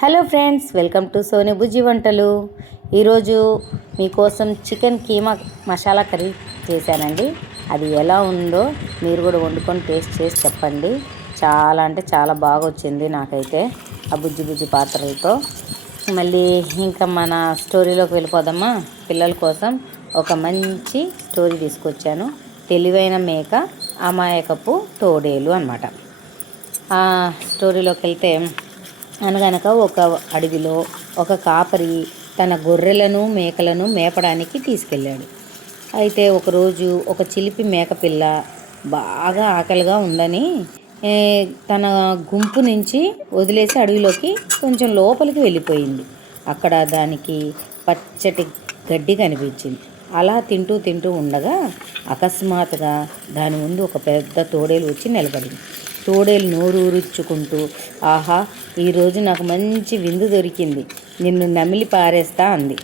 Hello friends, welcome to Soni Bujji వంటలు. ఈరోజు మీకోసం చికెన్ కీమా మసాలా కర్రీ చేశానండి. అది ఎలా ఉందో మీరు కూడా వండుకొని టేస్ట్ చేసి చెప్పండి. చాలా అంటే చాలా బాగా వచ్చింది నాకైతే ఆ బుజ్జి బుజ్జి పాత్రలతో. మళ్ళీ ఇంకా మన స్టోరీలోకి వెళ్ళిపోదామా. పిల్లల కోసం ఒక మంచి స్టోరీ తీసుకొచ్చాను. తెలివైన మేక అమాయకపు తోడేలు అన్నమాట. ఆ స్టోరీలోకి వెళ్తే, అనగనక ఒక అడవిలో ఒక కాపరి తన గొర్రెలను మేకలను మేపడానికి తీసుకెళ్ళాడు. అయితే ఒకరోజు ఒక చిలిపి మేకపిల్ల బాగా ఆకలిగా ఉందని తన గుంపు నుంచి వదిలేసి అడవిలోకి కొంచెం లోపలికి వెళ్ళిపోయింది. అక్కడ దానికి పచ్చటి గడ్డి కనిపించింది. అలా తింటూ తింటూ ఉండగా అకస్మాత్తుగా దాని ముందు ఒక పెద్ద తోడేలు వచ్చి నిలబడింది. తోడేలు నోరు ఊరుచ్చుకుంటూ, ఆహా, ఈరోజు నాకు మంచి విందు దొరికింది, నిన్ను నమిలి పారేస్తా అంది.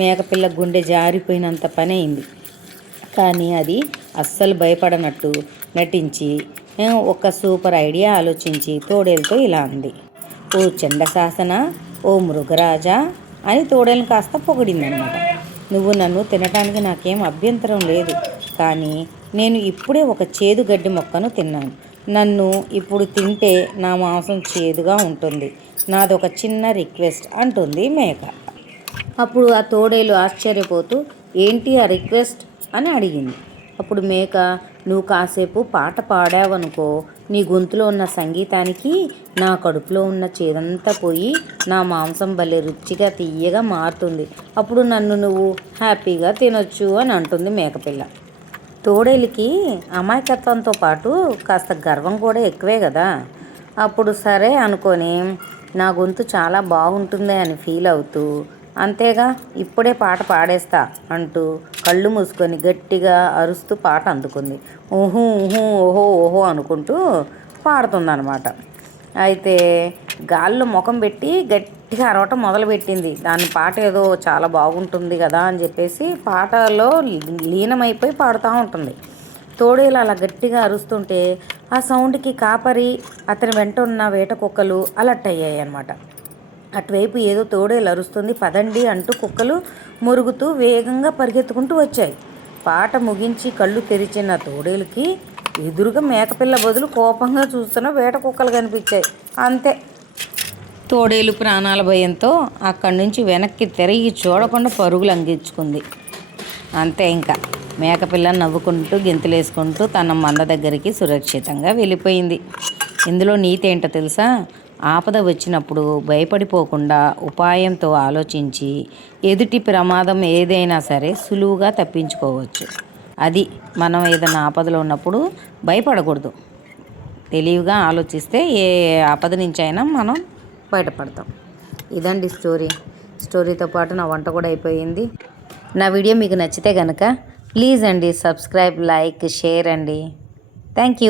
మేకపిల్ల గుండె జారిపోయినంత పని అయింది. కానీ అది అస్సలు భయపడనట్టు నటించి ఒక సూపర్ ఐడియా ఆలోచించి తోడేలుతో ఇలా అంది. ఓ చండశాసన, ఓ మృగరాజా అని తోడేలను కాస్త పొగిడిందనమాట. నువ్వు నన్ను తినటానికి నాకేం అభ్యంతరం లేదు, కానీ నేను ఇప్పుడే ఒక చేదు గడ్డి మొక్కను తిన్నాను. నన్ను ఇప్పుడు తింటే నా మాంసం చేదుగా ఉంటుంది. నాదొక చిన్న రిక్వెస్ట్ అంటుంది మేక. అప్పుడు ఆ తోడేలు ఆశ్చర్యపోతూ, ఏంటి ఆ రిక్వెస్ట్ అని అడిగింది. అప్పుడు మేక, నువ్వు కాసేపు పాట పాడావనుకో, నీ గొంతులో ఉన్న సంగీతానికి నా కడుపులో ఉన్న చేదంతా పోయి నా మాంసం భలే రుచిగా తీయగా మారుతుంది. అప్పుడు నన్ను నువ్వు హ్యాపీగా తినొచ్చు అని అంటుంది మేకపిల్ల. తోడేలికి అమాయకత్వంతో పాటు కాస్త గర్వం కూడా ఎక్కువే కదా. అప్పుడు సరే అనుకొని నా గొంతు చాలా బాగుంటుంది అని ఫీల్ అవుతూ, అంతేగా ఇప్పుడే పాట పాడేస్తా అంటూ కళ్ళు మూసుకొని గట్టిగా అరుస్తూ పాట అందుకుంది. ఊహూ ఊహూ ఓహో ఓహో అనుకుంటూ పాడుతుందన్నమాట. అయితే గాల్లో ముఖం పెట్టి గట్టిగా అరవటం మొదలుపెట్టింది. దాని పాట ఏదో చాలా బాగుంటుంది కదా అని చెప్పేసి పాటలో లీనమైపోయి పాడుతూ ఉంటుంది. తోడేలు అలా గట్టిగా అరుస్తుంటే ఆ సౌండ్కి కాపరి, అతని వెంట ఉన్న వేట కుక్కలు అలర్ట్ అయ్యాయి అన్నమాట. అటువైపు ఏదో తోడేలు అరుస్తుంది, పదండి అంటూ కుక్కలు మురుగుతూ వేగంగా పరిగెత్తుకుంటూ వచ్చాయి. పాట ముగించి కళ్ళు తెరిచిన తోడేలుకి ఎదురుగా మేకపిల్ల బదులు కోపంగా చూస్తున్న వేట కుక్కలు కనిపించాయి. అంతే, తోడేలు ప్రాణాల భయంతో అక్కడి నుంచి వెనక్కి తిరిగి చూడకుండా పరుగులు అందించుకుంది. అంతే, ఇంకా మేకపిల్ల నవ్వుకుంటూ గెంతులేసుకుంటూ తన మంద దగ్గరికి సురక్షితంగా వెళ్ళిపోయింది. ఇందులో నీతి ఏంటో తెలుసా? ఆపద వచ్చినప్పుడు భయపడిపోకుండా ఉపాయంతో ఆలోచించి ఎదుటి ప్రమాదం ఏదైనా సరే సులువుగా తప్పించుకోవచ్చు. అది మనం ఏదైనా ఆపదలో ఉన్నప్పుడు భయపడకూడదు. తెలివిగా ఆలోచిస్తే ఏ ఆపద నుంచి అయినా మనం బయటపడతాం. ఇదండి స్టోరీతో పాటు నా వంట కూడా అయిపోయింది. నా వీడియో మీకు నచ్చితే కనుక ప్లీజ్ అండి సబ్స్క్రైబ్, లైక్, షేర్ అండి. Thank you.